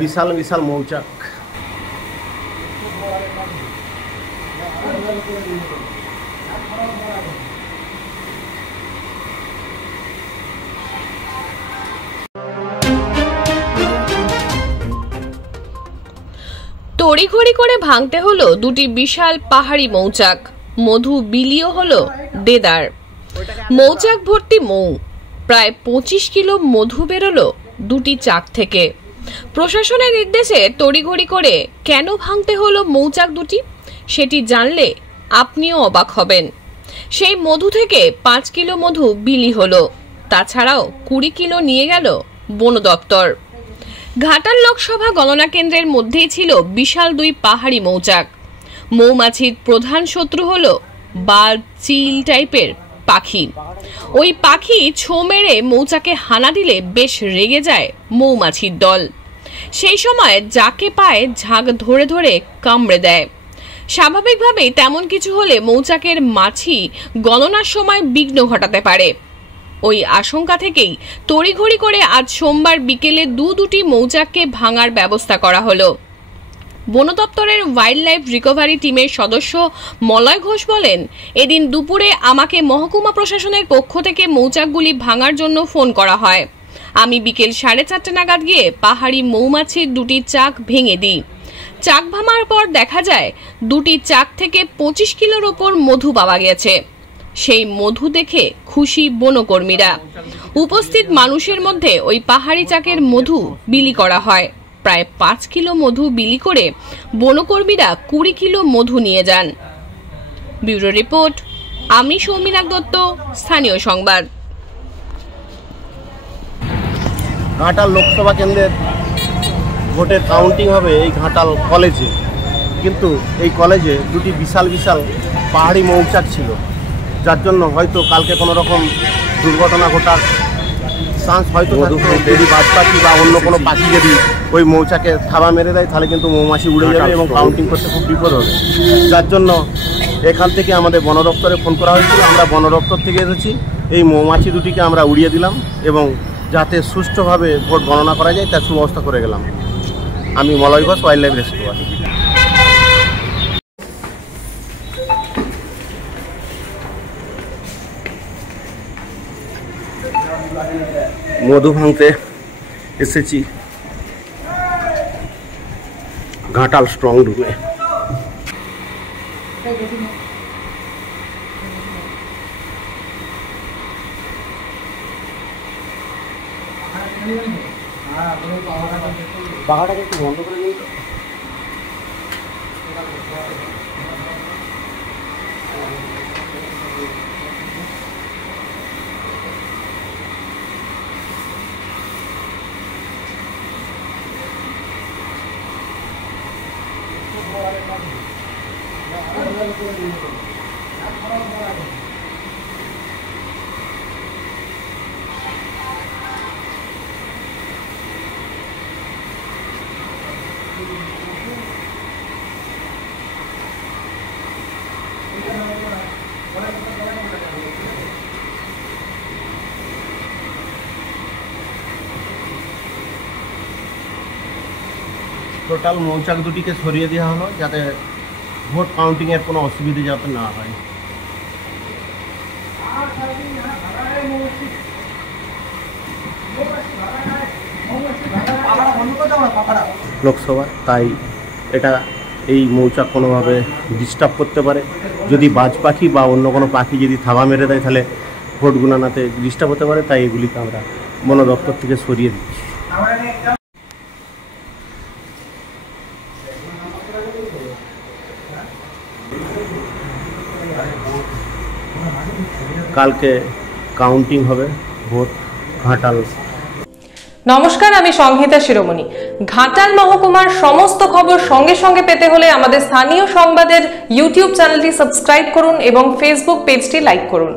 বিশাল বিশাল মৌচাক। তড়িঘড়ি করে ভাঙতে হলো দুটি বিশাল পাহাড়ি মৌচাক, মধু বিলিও হলো দেদার। মৌচাক ভর্তি মৌ, প্রায় 25 কিলো মধু বেরোলো দুটি চাক থেকে। প্রশাসনের নির্দেশে তড়িঘড়ি করে কেন ভাঙতে হলো মৌচাক দুটি, সেটি জানলে আপনিও অবাক হবেন। সেই মধু থেকে 5 কিলো মধু বিলি হলো, তাছাড়াও 20 কিলো নিয়ে গেল বন দপ্তর। ঘাটাল লোকসভা গণনা কেন্দ্রের মধ্যেই ছিল বিশাল দুই পাহাড়ি মৌচাক। মৌমাছির প্রধান শত্রু হলো বাল্ব চিল টাইপের পাখি। ওই পাখি ছো মেরে মৌচাকে হানা দিলে বেশ রেগে যায় মৌমাছির দল। সেই সময় যাকে পায় ঝাঁক ধরে ধরে কামড়ে দেয়। স্বাভাবিকভাবেই তেমন কিছু হলে মৌচাকের মাছি গণনার সময় বিঘ্ন ঘটাতে পারে। ওই আশঙ্কা থেকেই তড়িঘড়ি করে আজ সোমবার বিকেলে দুটি মৌচাককে ভাঙার ব্যবস্থা করা হলো। বন দপ্তরের ওয়াইল্ড লাইফ রিকভারি টিমের সদস্য মলয় ঘোষ বলেন, এদিন দুপুরে আমাকে মহকুমা প্রশাসনের পক্ষ থেকে মৌচাকগুলি ভাঙার জন্য ফোন করা হয়। আমি বিকেল 4:30 নাগাদ গিয়ে পাহাড়ি মৌমাছির দুটি চাক ভেঙে দিই। চাক ভাঙার পর দেখা যায় দুটি চাক থেকে 25 কিলোর ওপর মধু পাওয়া গেছে। সেই মধু দেখে খুশি বনকর্মীরা। উপস্থিত মানুষের মধ্যে ওই পাহাড়ি চাকের মধু বিলি করা হয়। প্রায় 5 কিলো মধু বিলি করে বনকর্মীরা 20 কিলো মধু নিয়ে যান। ব্যুরো রিপোর্ট, আমি সৌমিনাক দত্ত, স্থানীয় সংবাদ। ঘাটাল লোকসভা কেন্দ্রের ভোটের কাউন্টিং হবে এই ঘাটাল কলেজে, কিন্তু এই কলেজে দুটি বিশাল বিশাল পাহাড়ি মৌচাক ছিল, যার জন্য হয়তো কালকে কোনো রকম দুর্ঘটনা ঘটার চান্স হয়তো যদি বাজ পাখি বা অন্য কোনো পাখি যদি ওই মৌচাকে থাবা মেরে দেয় তাহলে কিন্তু মৌমাছি উড়ে যাবে এবং কাউন্টিং করতে খুব বিপদ হবে। যার জন্য এখান থেকে আমাদের বন দপ্তরে ফোন করা হয়েছিল। আমরা বন দপ্তর থেকে এসেছি, এই মৌমাছি দুটিকে আমরা উড়িয়ে দিলাম এবং যাতে সুষ্ঠুভাবে ভোট গণনা করা যায় তার সুব্যবস্থা করে গেলাম। আমি Malay Ghosh, wild life rescuer. মধু ভাঙতে এসেছি ঘাটাল স্ট্রং রুমে। পাখাটাকে একটু বন্ধ করে দিন। টোটাল মৌচাক দুটিকে সরিয়ে দেওয়া হলো যাতে ভোট কাউন্টিংয়ের কোনো অসুবিধা যাতে না হয়। লোকসভা তাই এটা এই মৌচাক কোনোভাবে ডিস্টার্ব করতে পারে। যদি বাজ পাখি বা অন্য কোনো পাখি যদি থাবা মেরে দেয় তাহলে ভোট গণনাতে ডিস্টার্ব হতে পারে, তাই এগুলিকে আমরা বন দপ্তর থেকে সরিয়ে দিচ্ছি। কালকে কাউন্টিং হবে ভোট ঘাটাল। নমস্কার, আমি সংহিতা শিরোমণি। ঘাটাল মহকুমার সমস্ত খবর সঙ্গে সঙ্গে পেতে হলে আমাদের স্থানীয় সংবাদের ইউটিউব চ্যানেলটি সাবস্ক্রাইব করুন এবং ফেসবুক পেজটি লাইক করুন।